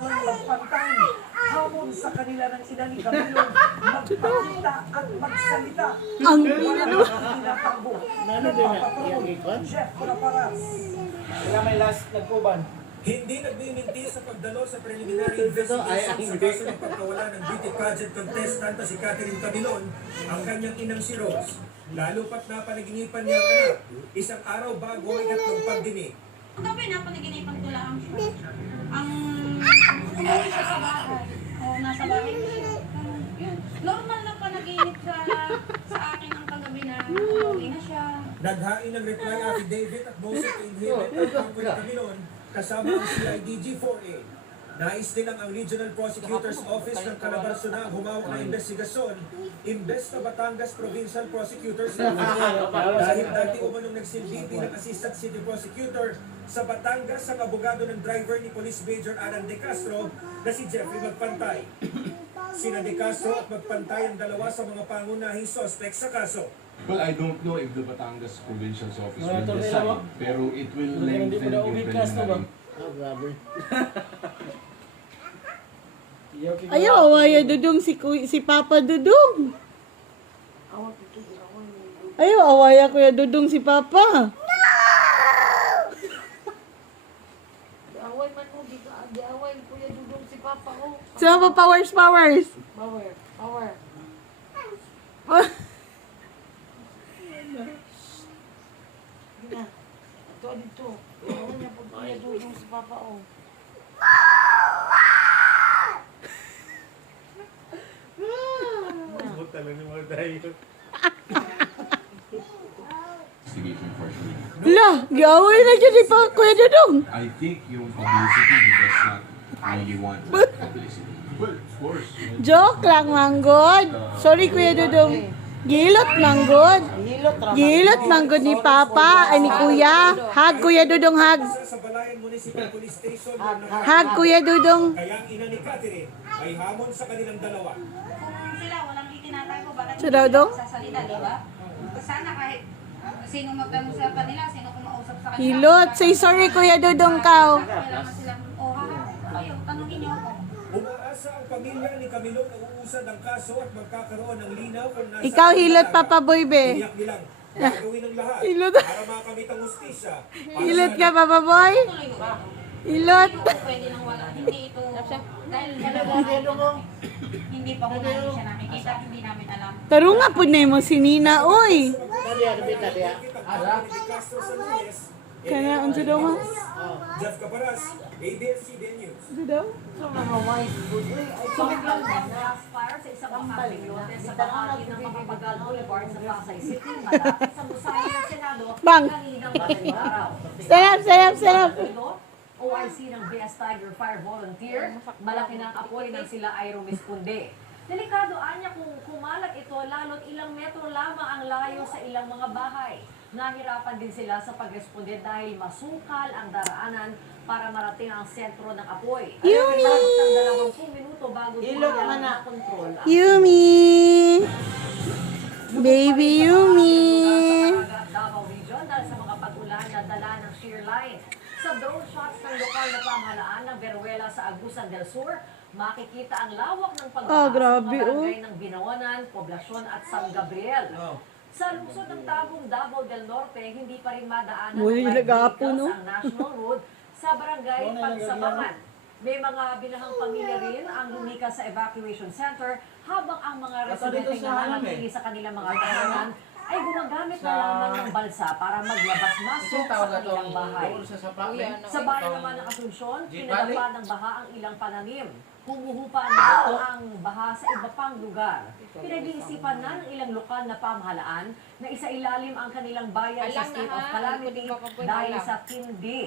Magpantay, hamon sa kanila ng ina ni Camilo, magpakita at magsalita. Ang tinatakbo. Nagpapatrol, Jeff Coraparas. Kaya may last nagpuban. Hindi nagbiminti sa pagdalo sa preliminary investigation sa kaso ng pagkawala ng beauty pageant contestant na si Catherine Camilon, ang kanyang inang si Rose. Lalo pat napanaginipan niya ang anak, isang araw bago ang ikatlong pagdinig. Gabi na, panaginipan ko lang siya. Ang umuwi siya sa bahay. O, nasa bahay ko siya. Yun. Normal na panaginip siya sa akin ang kagabi na umuwi na siya. Naghain ng reply affidavit at motion to inhibit ang Campo Camilon kasama ang CIDG-4A. Nais din ang Regional Prosecutor's Office ng Calabarzon na humawak na investigasyon imbes na Batangas Provincial Prosecutor's Office. Dahil dati umanong nagsilbi bilang Assistant City Prosecutor sa Batangas ang abogado ng driver ni Police Major Alan De Castro na si Jeffrey Magpantay. Sina De Castro at Magpantay ang dalawa sa mga pangunahing suspect sa kaso. Well, I don't know if the Batangas Provincial's Office will decide, pero it will lengthen yung preliminary. Ayaw, awaya dudong si Papa Dudong. Ayaw, awaya Kuya Dudong si Papa. Away man mo, di away Kuya Dudong si Papa ko. Sama powers. Power. Gina, ito dito. Away niya po Kuya Dudong si Papa ko. Investigation for sure. La, giaway na dyan si Kuya Dudong. I think yung publicity, he does not really want that publicity. Well, of course. Joke lang, manggod. Sorry, Kuya Dudong. Gilot, manggod. Gilot, manggod ni Papa. Ay, ni Kuya. Hag, Kuya Dudong, hag. Sa Balayan Municipal Police Station, Hag, Kuya Dudong. kaya ang ina ni Catherine ay hamon sa kanilang dalawa. Kung sila walang itinatay ko, bakit Sa Dodong? sasalita, di ba? Sana kahit sino magdamo sa kanila, sino kumausap sa kanila. Hilot. Say sorry, Kuya Dudong, kao. Kailangan silang, oh ha, kayo, tanungin niyo ako. Umaasa ang pamilya ni Camilo na uusad ang kaso at magkakaroon ng linaw kung nasa Ikaw, hilot, Papa Boy, be. Tiyak nilang gagawin ng lahat Hilot. para makamit ang hustisya. Hilot ka, Papa Boy. Tuloy ko ba? Hilot. Pwede nang wala. Hindi ito, dahil hindi pa ko namin siya nakikita, hindi namin alam. Tarunga po na mo si Nina, uy. Kana, unsa daw, ma? Jeff Caparas, ABS-CBN News. Unsa daw? Sumiklong gas fire sa isang apartment lote sa bahagi ng Makapagal Boulevard sa Pasay City, malapit sa Musaya ng Senado, Bang! kaninang madaling araw. Sarap. OIC ng BS Tiger Fire Volunteer, malaki ng apoy ng sila ay rumisponde. Delikado anya kung kumalat ito, lalo't ilang metro lamang ang layo sa ilang mga bahay. Nahirapan din sila sa pagresponde dahil masukal ang daraanan para marating ang sentro ng apoy. Yumi! Umabot ng 20 minuto bago sila na-control. Yumi! Baby Yumi! Davao Region dahil sa mga pag-ulan na dala ng shear line. Sa drone shots ng lokal na pamahalaan ng Veruela sa Agusan del Sur, makikita ang lawak ng pagbaha sa grabe, mga barangay ng Binawanan, Poblasyon at San Gabriel. Sa lungsod ng Tagum, Davao del Norte, hindi pa rin madaanan Uy, ng light nag-aapo, vehicles no? ang National Road sa barangay Pagsabangan. May mga binahang pamilya rin ang lumikas sa evacuation center habang ang mga residente na nanatili sa kanilang mga tahanan ay gumagamit na lamang ng balsa para maglabas-masok sa kanilang bahay. Sa bayan naman ng Asunsyon, pinadapa ng baha ang ilang pananim. Humuhupa na ang baha sa iba pang lugar. Pinag-iisipan na ng ilang lokal na pamahalaan na isailalim ang kanilang bayan sa state of calamity dahil sa tindi